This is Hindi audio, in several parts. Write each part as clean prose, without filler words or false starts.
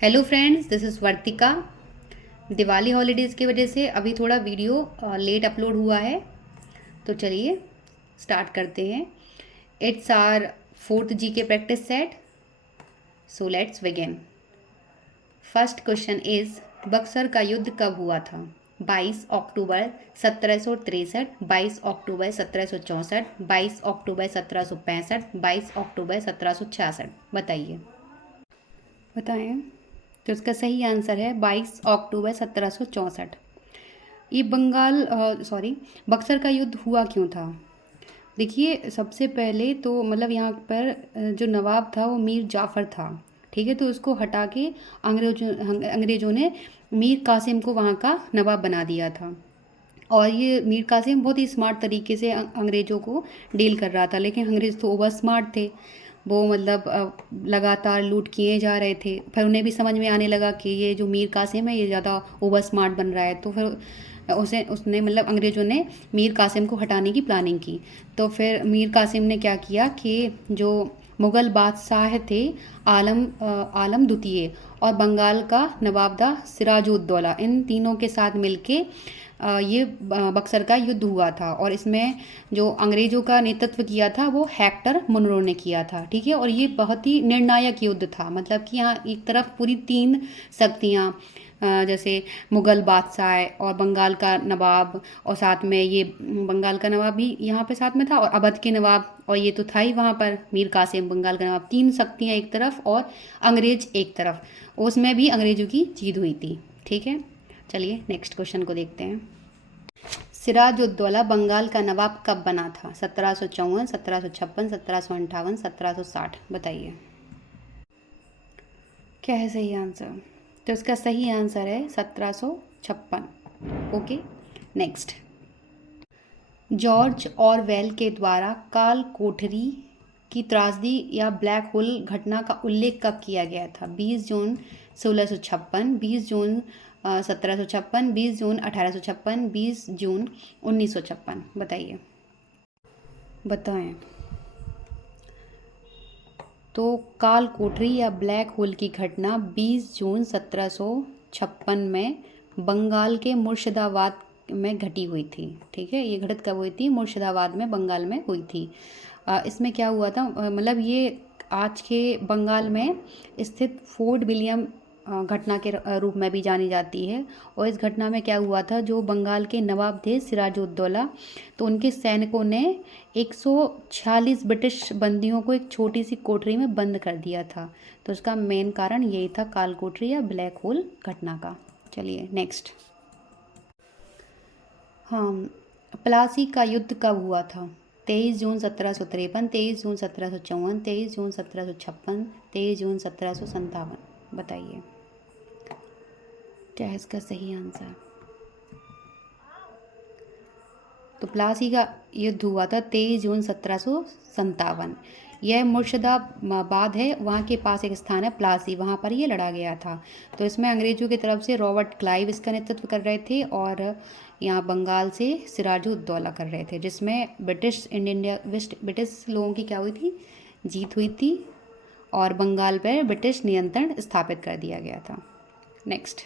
Hello friends, this is Vartika. Diwali holidays की वजह से अभी थोड़ा वीडियो लेट अपलोड हुआ है, तो चलिए स्टार्ट करते हैं। इट्स आर फोर्थ जी के practice set, so let's begin. First question is Buxar का युद्ध कब हुआ था? 22 अक्टूबर 1763, 22 अक्टूबर 1764, 22 अक्टूबर 1765, 22 अक्टूबर 1766। बताइए, बताएं। तो इसका सही आंसर है 22 अक्टूबर 1764। ये बक्सर का युद्ध हुआ क्यों था? देखिए, सबसे पहले तो मतलब यहाँ पर जो नवाब था वो मीर जाफ़र था। ठीक है, तो उसको हटा के अंग्रेज़ों ने मीर कासिम को वहाँ का नवाब बना दिया था। और ये मीर कासिम बहुत ही स्मार्ट तरीके से अंग्रेज़ों को डील कर रहा था, लेकिन अंग्रेज़ तो ओवर स्मार्ट थे। वो मतलब लगातार लूट किए जा रहे थे। फिर उन्हें भी समझ में आने लगा कि ये जो मीर कासिम है ये ज़्यादा ओवर स्मार्ट बन रहा है, तो फिर उसने मतलब अंग्रेज़ों ने मीर कासिम को हटाने की प्लानिंग की। तो फिर मीर कासिम ने क्या किया कि जो मुग़ल बादशाह थे आलम द्वितीय और बंगाल का नवाब था सिराजुद्दौला, इन तीनों के साथ मिलके ये बक्सर का युद्ध हुआ था। और इसमें जो अंग्रेज़ों का नेतृत्व किया था वो हेक्टर मुनरो ने किया था। ठीक है, और ये बहुत ही निर्णायक युद्ध था। मतलब कि यहाँ एक तरफ पूरी तीन शक्तियाँ, जैसे मुग़ल बादशाह और बंगाल का नवाब, और साथ में ये बंगाल का नवाब भी यहाँ पे साथ में था, और अवध के नवाब, और ये तो था ही वहाँ पर मीर कासिम बंगाल का नवाब। तीन शक्तियाँ एक तरफ और अंग्रेज एक तरफ, उसमें भी अंग्रेज़ों की जीत हुई थी। ठीक है, चलिए नेक्स्ट क्वेश्चन को देखते हैं। सिराजुद्दौला बंगाल का नवाब कब बना था? 1754, 1756, 1758, 1760। बताइए, क्या है सही आंसर? तो इसका सही आंसर है 1756। Okay, next. जॉर्ज ऑरवेल के द्वारा काल कोठरी की त्रासदी या ब्लैक होल घटना का उल्लेख कब किया गया था? 20 जून 1656, 20 जून 1756, 20 जून 1856, 20 जून 1956। बताइए, बताएं। तो काल कोठरी या ब्लैक होल की घटना 20 जून 1756 में बंगाल के मुर्शिदाबाद में घटी हुई थी। ठीक है, ये घटित कब हुई थी? मुर्शिदाबाद में, बंगाल में हुई थी। इसमें क्या हुआ था, मतलब ये आज के बंगाल में स्थित फोर्ट विलियम घटना के रूप में भी जानी जाती है। और इस घटना में क्या हुआ था, जो बंगाल के नवाब थे सिराजुद्दौला, तो उनके सैनिकों ने 146 ब्रिटिश बंदियों को एक छोटी सी कोठरी में बंद कर दिया था। तो उसका मेन कारण यही था, काल कोठरी या ब्लैक होल घटना का। चलिए नेक्स्ट। हाँ, प्लासी का युद्ध कब हुआ था? 23 जून 1753, 23 जून 1754, 23 जून 1756, 23 जून 1757। बताइए, क्या है इसका सही आंसर? तो प्लासी का युद्ध हुआ था 23 जून 1757। यह मुर्शिदाबाद है, वहाँ के पास एक स्थान है प्लासी, वहाँ पर ये लड़ा गया था। तो इसमें अंग्रेजों की तरफ से रॉबर्ट क्लाइव इसका नेतृत्व कर रहे थे, और यहाँ बंगाल से सिराजुद्दौला कर रहे थे, जिसमें ब्रिटिश लोगों की क्या हुई थी? जीत हुई थी, और बंगाल पर ब्रिटिश नियंत्रण स्थापित कर दिया गया था। नेक्स्ट।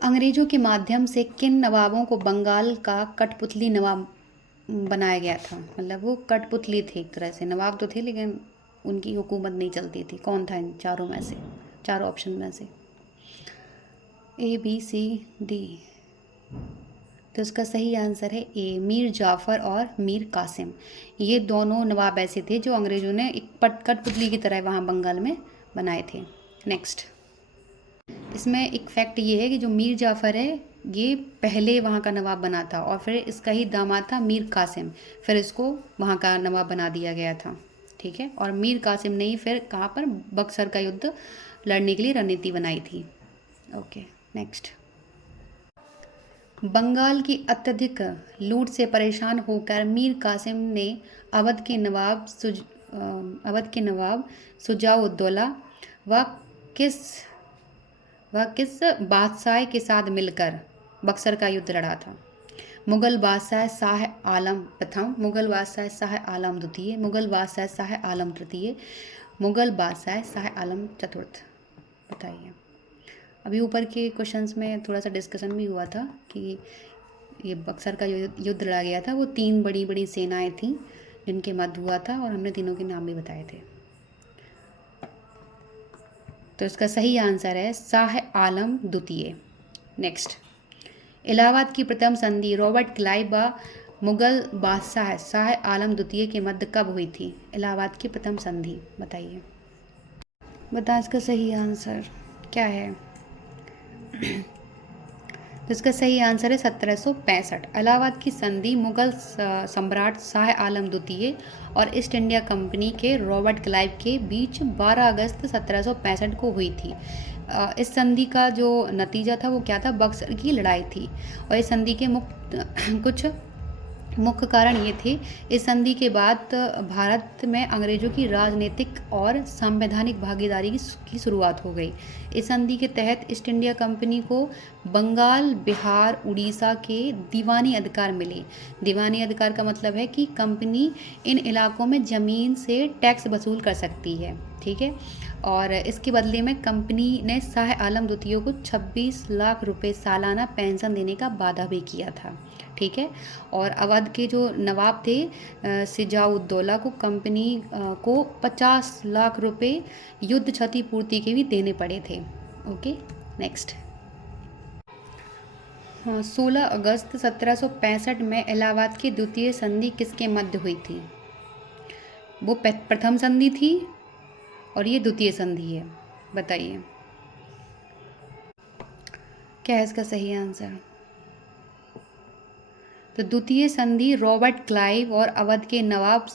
अंग्रेजों के माध्यम से किन नवाबों को बंगाल का कठपुतली नवाब बनाया गया था? मतलब वो कठपुतली थे, एक तरह से नवाब तो थे लेकिन उनकी हुकूमत नहीं चलती थी। कौन था इन चारों में से, चारों ऑप्शन में से? ए, बी, सी, डी। तो इसका सही आंसर है ए, मीर जाफ़र और मीर कासिम। ये दोनों नवाब ऐसे थे जो अंग्रेज़ों ने एक कठपुतली की तरह वहाँ बंगाल में बनाए थे। नेक्स्ट। इसमें एक फैक्ट ये है कि जो मीर जाफ़र है ये पहले वहाँ का नवाब बना था, और फिर इसका ही दामाद था मीर कासिम, फिर इसको वहाँ का नवाब बना दिया गया था। ठीक है, और मीर कासिम ने ही फिर कहाँ पर बक्सर का युद्ध लड़ने के लिए रणनीति बनाई थी। Okay, next. बंगाल की अत्यधिक लूट से परेशान होकर मीर कासिम ने अवध के नवाब शुजाउद्दौला व किस किस बादशाह के साथ मिलकर बक्सर का युद्ध लड़ा था? मुगल बादशाह शाह आलम प्रथम, मुगल बादशाह शाह आलम द्वितीय, मुगल बादशाह शाह आलम तृतीय, मुगल बादशाह शाह आलम चतुर्थ। बताइए। अभी ऊपर के क्वेश्चंस में थोड़ा सा डिस्कशन भी हुआ था कि ये बक्सर का जो युद्ध लड़ा गया था वो 3 बड़ी बड़ी सेनाएं थीं जिनके मध्य हुआ था, और हमने तीनों के नाम भी बताए थे। तो इसका सही आंसर है शाह आलम द्वितीय। नेक्स्ट, इलाहाबाद की प्रथम संधि रॉबर्ट क्लाइव व मुगल बादशाह शाह आलम द्वितीय के मध्य कब हुई थी? इलाहाबाद की प्रथम संधि बताइए। बताएं इसका सही आंसर क्या है। तो इसका सही आंसर है 1765। इलाहाबाद की संधि मुगल सम्राट शाह आलम द्वितीय और ईस्ट इंडिया कंपनी के रॉबर्ट क्लाइव के बीच 12 अगस्त 1765 को हुई थी। इस संधि का जो नतीजा था वो क्या था? बक्सर की लड़ाई थी। और इस संधि के कुछ मुख्य कारण ये थे। इस संधि के बाद भारत में अंग्रेजों की राजनीतिक और संवैधानिक भागीदारी की शुरुआत हो गई। इस संधि के तहत ईस्ट इंडिया कंपनी को बंगाल, बिहार, उड़ीसा के दीवानी अधिकार मिले। दीवानी अधिकार का मतलब है कि कंपनी इन इलाकों में ज़मीन से टैक्स वसूल कर सकती है, ठीक है। और इसके बदले में कंपनी ने शाह आलम द्वितीय को 26 लाख रुपए सालाना पेंशन देने का वादा भी किया था, ठीक है। और अवध के जो नवाब थे सिजाउद्दौला को कंपनी को 50 लाख रुपए युद्ध क्षतिपूर्ति के भी देने पड़े थे। Okay, next. हाँ, 16 अगस्त 1765 में इलाहाबाद की द्वितीय संधि किसके मध्य हुई थी? वो प्रथम संधि थी और ये द्वितीय संधि है। बताइए क्या है इसका सही आंसर। तो द्वितीय संधि रॉबर्ट क्लाइव और अवध के नवाब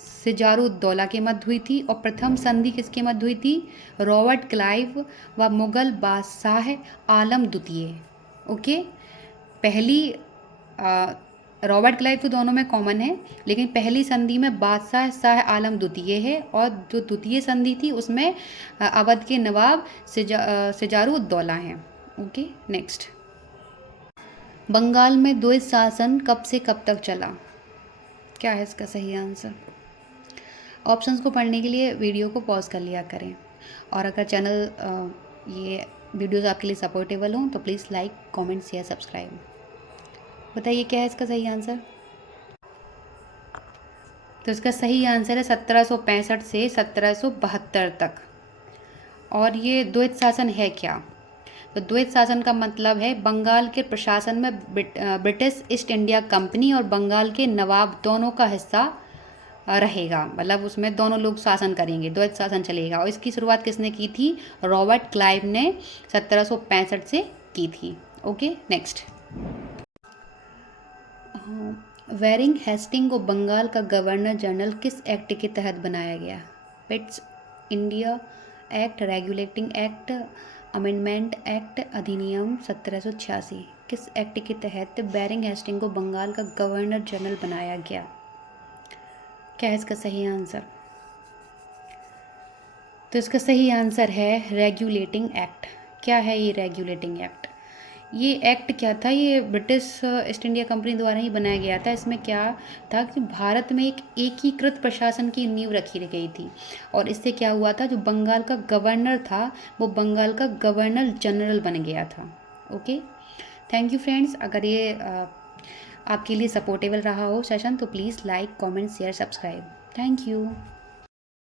सिजारुद्दौला के मध्य हुई थी, और प्रथम संधि किसके मध्य हुई थी? रॉबर्ट क्लाइव व मुगल बादशाह आलम द्वितीय। ओके, पहली रॉबर्ट क्लाइव तो दोनों में कॉमन है, लेकिन पहली संधि में बादशाह शाह आलम द्वितीय है, और जो द्वितीय संधि थी उसमें अवध के नवाब सिजारुद्दौला हैं। Okay, next. बंगाल में द्वैत शासन कब से कब तक चला? क्या है इसका सही आंसर। ऑप्शंस को पढ़ने के लिए वीडियो को पॉज कर लिया करें, और अगर चैनल ये वीडियोस आपके लिए सपोर्टेबल हों तो please like, comment, share, subscribe. बताइए क्या है इसका सही आंसर। तो इसका सही आंसर है 1765 से 1772 तक। और ये द्वैत शासन है क्या? तो द्वैत शासन का मतलब है बंगाल के प्रशासन में ब्रिटिश ईस्ट इंडिया कंपनी और बंगाल के नवाब दोनों का हिस्सा रहेगा, मतलब उसमें दोनों लोग शासन करेंगे, द्वैत शासन चलेगा। और इसकी शुरुआत किसने की थी? रॉबर्ट क्लाइव ने 1765 से की थी। Okay, next. वेरिंग हेस्टिंग को बंगाल का गवर्नर जनरल किस एक्ट के तहत बनाया गया? Pitt's India act, regulating act, amendment act, अधिनियम 1786। किस एक्ट के तहत बेरिंग हेस्टिंग को बंगाल का गवर्नर जनरल बनाया गया? क्या है इसका सही आंसर। तो इसका सही आंसर है रेगुलेटिंग एक्ट। क्या है ये रेगुलेटिंग एक्ट? ये एक्ट क्या था? ये ब्रिटिश ईस्ट इंडिया कंपनी द्वारा ही बनाया गया था। इसमें क्या था कि भारत में एक एकीकृत प्रशासन की नींव रखी गई थी, और इससे क्या हुआ था, जो बंगाल का गवर्नर था वो बंगाल का गवर्नर जनरल बन गया था। Okay, thank you friends. अगर ये आपके लिए सपोर्टेबल रहा हो सेशन तो please like, comment, share, subscribe. Thank you.